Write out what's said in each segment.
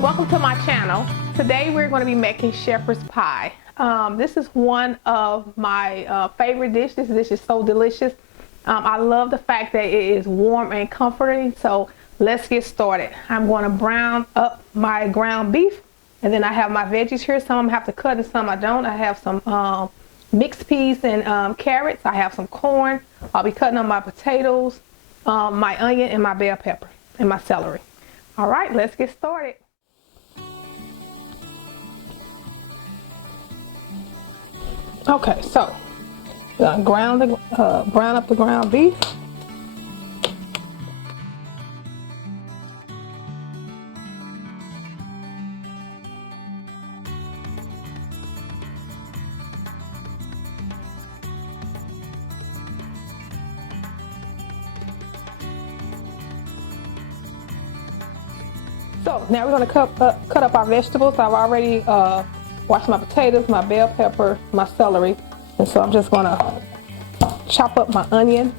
Welcome to my channel. Today we're going to be making shepherd's pie. This is one of my favorite dishes. This dish is so delicious. I love the fact that it is warm and comforting. So let's get started. I'm going to brown up my ground beef, and then I have my veggies here. Some of them have to cut and some I don't. I have some mixed peas and carrots. I have some corn. I'll be cutting up my potatoes, my onion, and my bell pepper, and my celery. All right, let's get started. Okay, so brown up the ground beef. So now we're going to cut up our vegetables. I've already washed my potatoes, my bell pepper, my celery, and so I'm just going to chop up my onion.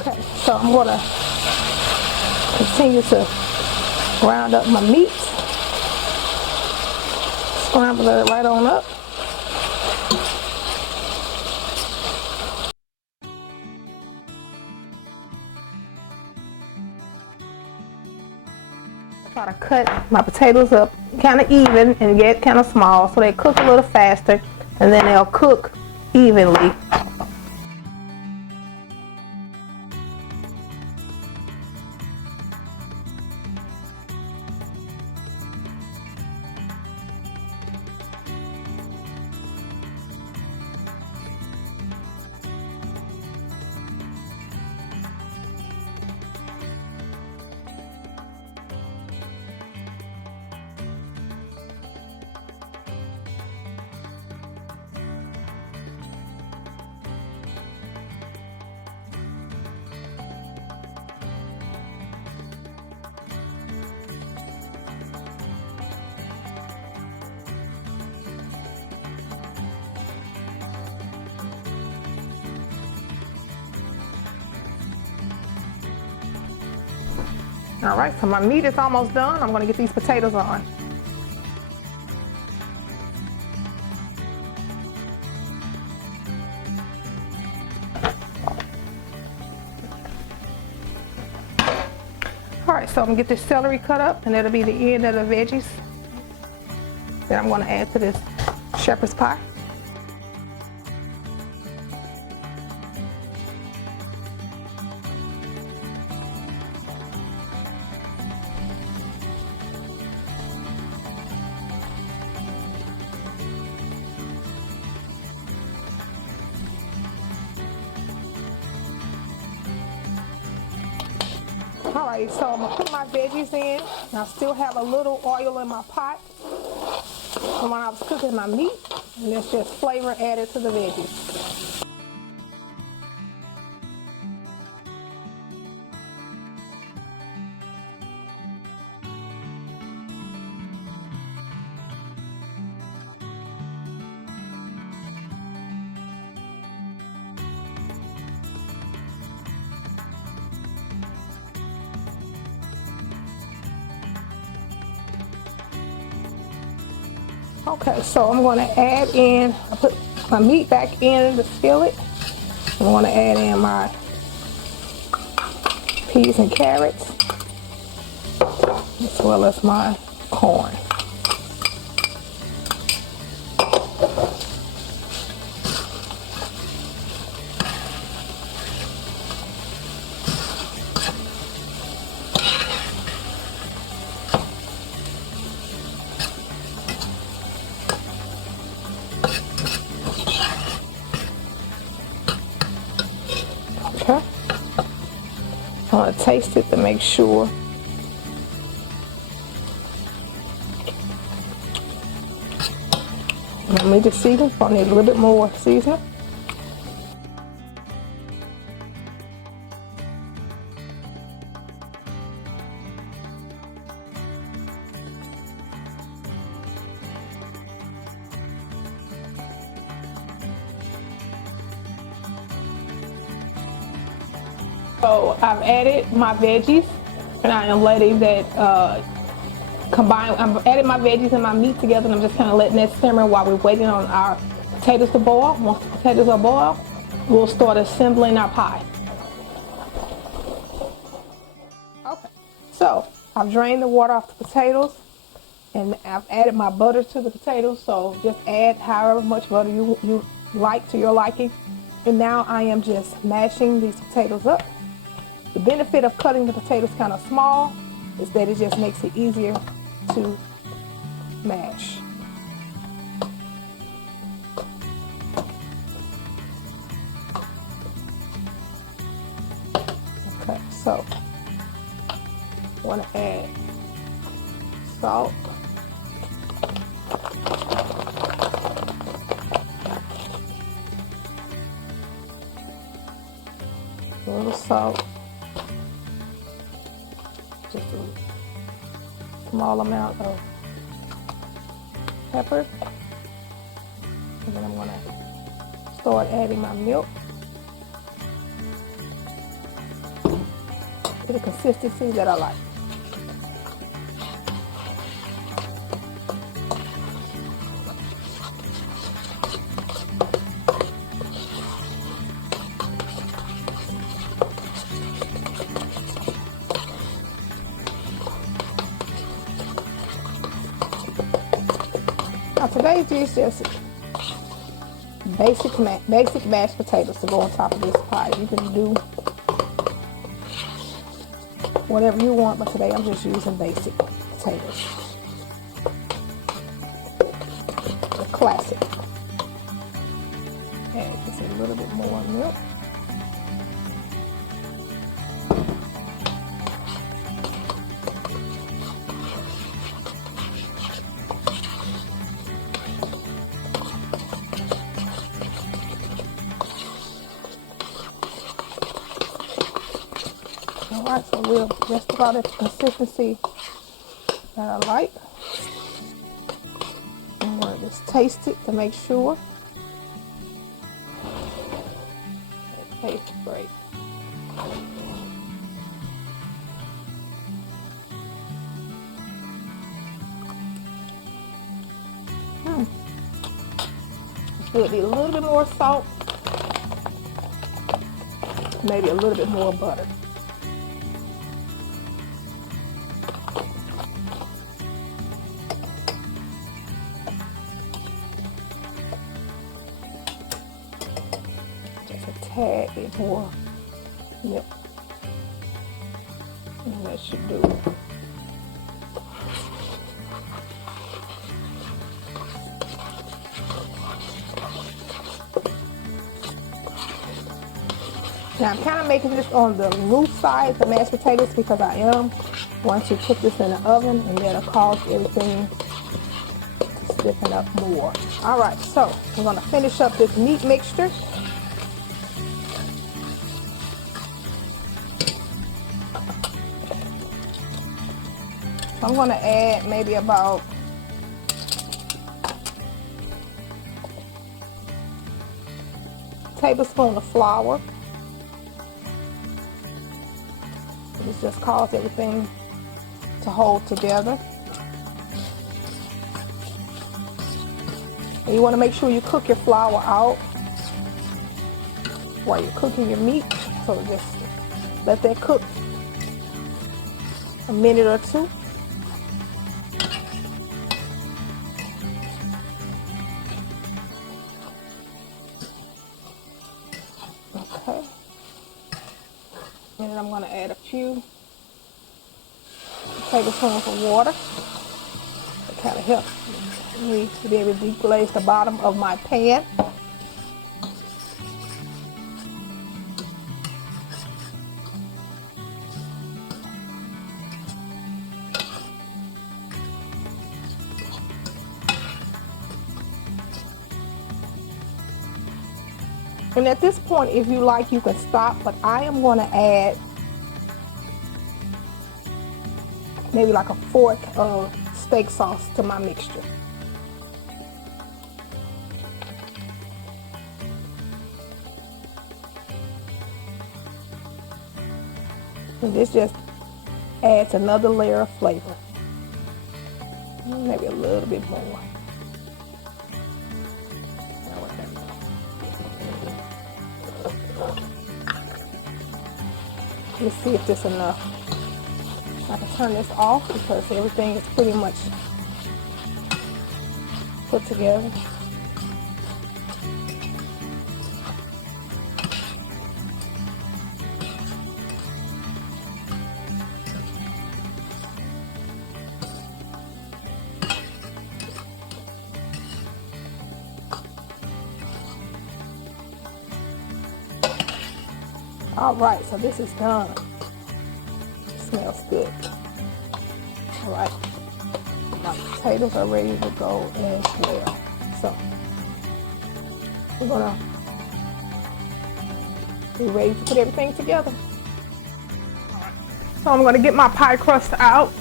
Okay, so I'm going to continue to ground up my meat, scramble it right on up. Try to cut my potatoes up kind of even and get kind of small so they cook a little faster, and then they'll cook evenly. All right, so my meat is almost done. I'm going to get these potatoes on. All right, so I'm going to get this celery cut up, and that'll be the end of the veggies that I'm going to add to this shepherd's pie. Alright, so I'm going to put my veggies in. I still have a little oil in my pot from when I was cooking my meat. And that's just flavor added to the veggies. Okay, so I'm going to add in, I put my meat back in the skillet. I'm going to add in my peas and carrots, as well as my corn. Okay. I want to taste it to make sure. I need to season, so I need a little bit more seasoning. So I've added my veggies, and I am letting that I'm adding my veggies and my meat together, and I'm just kind of letting that simmer while we're waiting on our potatoes to boil. Once the potatoes are boiled, we'll start assembling our pie. Okay, so I've drained the water off the potatoes, and I've added my butter to the potatoes. So just add however much butter you like to your liking. And now I am just mashing these potatoes up. The benefit of cutting the potatoes kind of small is that it just makes it easier to mash. Okay, so I want to add salt. A little salt. Just a small amount of pepper. And then I'm going to start adding my milk to the consistency that I like. Now today's dish is basic mashed potatoes to go on top of this pie. You can do whatever you want, but today I'm just using basic potatoes. The classic. Add just a little bit more milk. Alright, so we're just about at the consistency that I like. I'm going to just taste it to make sure. It tastes great. It would be a little bit more salt, maybe a little bit more butter. Tad bit more milk, and that should do it. Now I'm kind of making this on the loose side, the mashed potatoes, because I am going to put this in the oven, and that'll cause everything to stiffen up more. All right, so we're going to finish up this meat mixture. I'm going to add maybe about a tablespoon of flour. This just causes everything to hold together. And you want to make sure you cook your flour out while you're cooking your meat. So just let that cook a minute or two. Okay. And then I'm going to add a few tablespoons of water to kind of help me to be able to deglaze the bottom of my pan. And at this point, if you like, you can stop, but I am going to add maybe like a fourth of steak sauce to my mixture. And this just adds another layer of flavor. Maybe a little bit more. Let's see if this is enough. I can turn this off because everything is pretty much put together. All right, so this is done. It smells good. All right, my potatoes are ready to go as well. So we're gonna be ready to put everything together. All right. So I'm gonna get my pie crust out.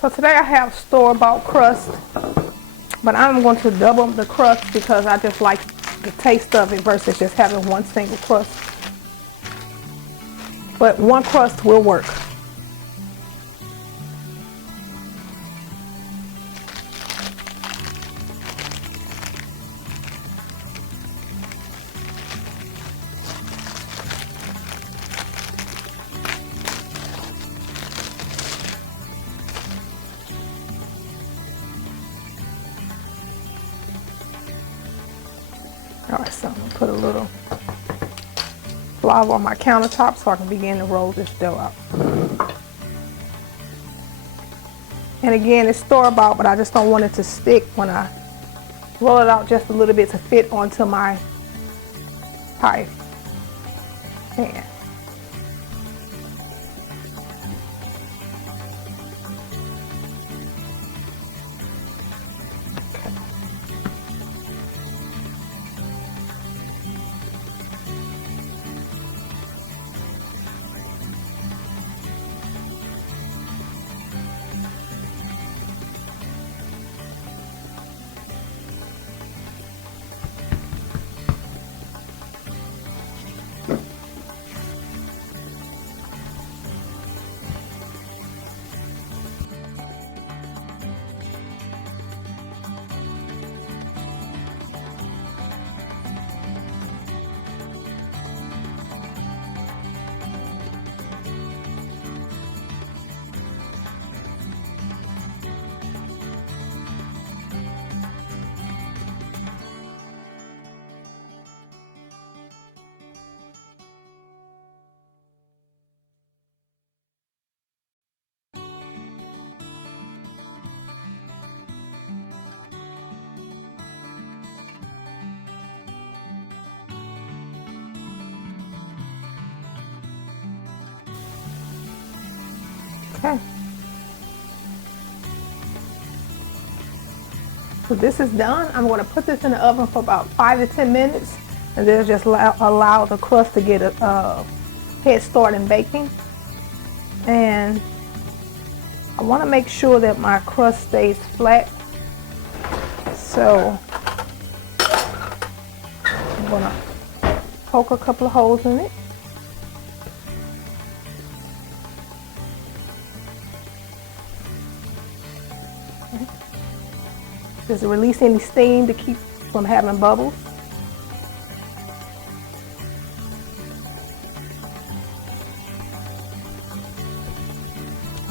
So today I have store-bought crust, but I'm going to double the crust because I just like the taste of it versus just having one single crust. But one crust will work. All right, so I'm gonna put a little flour on my countertop so I can begin to roll this dough out. And again, it's store-bought, but I just don't want it to stick when I roll it out just a little bit to fit onto my pie pan. Okay. So this is done. I'm going to put this in the oven for about 5 to 10 minutes, and then just allow the crust to get a head start in baking. And I want to make sure that my crust stays flat. So I'm going to poke a couple of holes in it. Just release any steam to keep from having bubbles.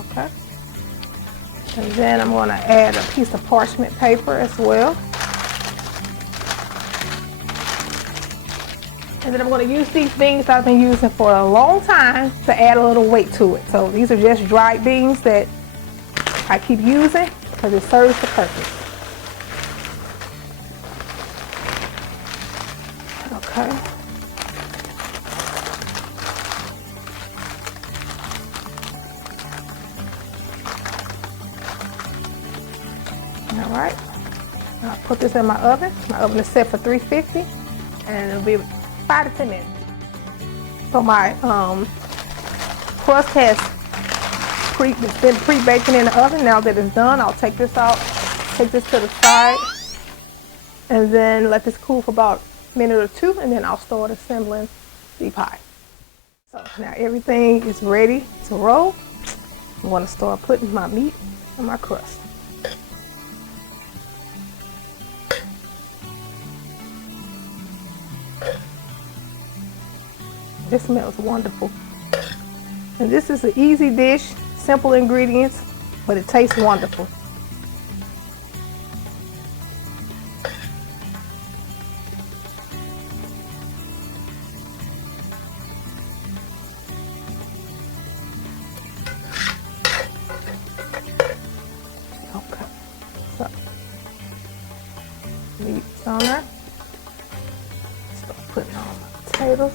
Okay. And then I'm going to add a piece of parchment paper as well. And then I'm going to use these beans I've been using for a long time to add a little weight to it. So these are just dried beans that I keep using because it serves the purpose. Okay. All right. I'll put this in my oven. My oven is set for 350 and it'll be 5 to 10 minutes. So my crust has been pre-baking in the oven. Now that it's done, I'll take this out, take this to the side, and then let this cool for about a minute or two, and then I'll start assembling the pie. So now everything is ready to roll. I'm going to start putting my meat on my crust. This smells wonderful. And this is an easy dish, simple ingredients, but it tastes wonderful. Okay, so meat's on there. Start putting on my potatoes.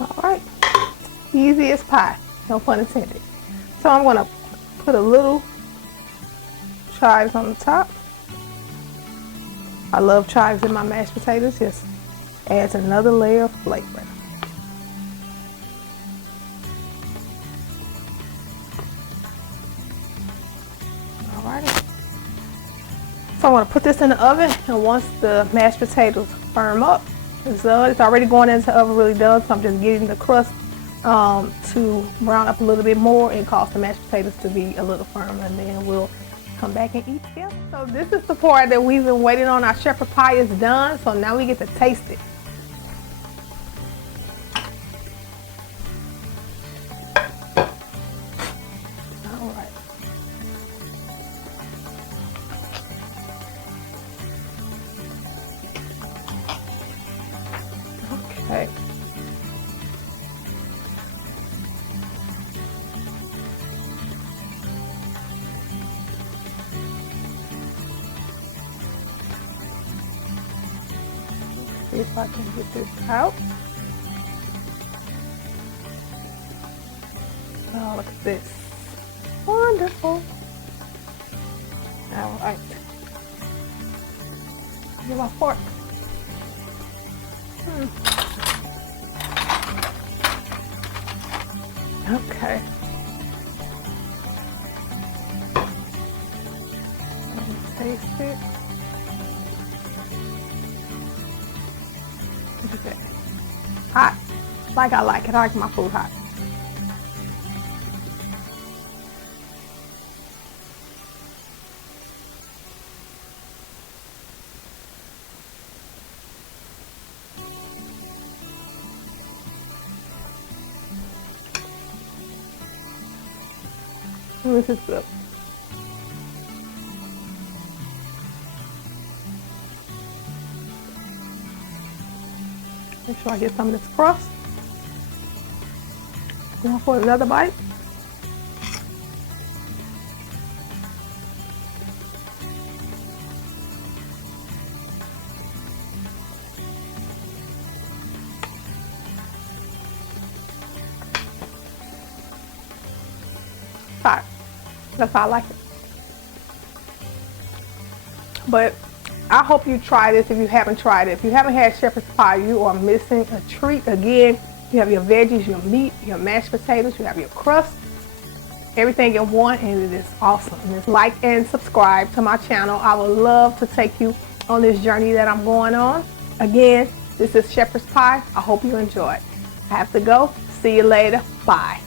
All right, easy as pie, no pun intended. So I'm gonna put a little chives on the top. I love chives in my mashed potatoes, just adds another layer of flavor. All righty. So I'm gonna put this in the oven, and once the mashed potatoes firm up, it's already going into the oven really done, so I'm just getting the crust to brown up a little bit more and cause the mashed potatoes to be a little firmer, and then we'll come back and eat together. So this is the part that we've been waiting on. Our shepherd pie is done, so now we get to taste it. All right. Okay. See if I can get this out. Oh, look at this. Wonderful. All right. Get my fork. Okay. Taste it. Look at that. Hot. Like I like it. I like my food hot. This is good. Make sure I get some of this crust. Going for another bite. Alright, that's how I like it. But I hope you try this if you haven't tried it. If you haven't had shepherd's pie, you are missing a treat. Again, you have your veggies, your meat, your mashed potatoes, you have your crust, everything in one, and it is awesome. And just like and subscribe to my channel. I would love to take you on this journey that I'm going on. Again, this is shepherd's pie. I hope you enjoy it. I have to go. See you later. Bye.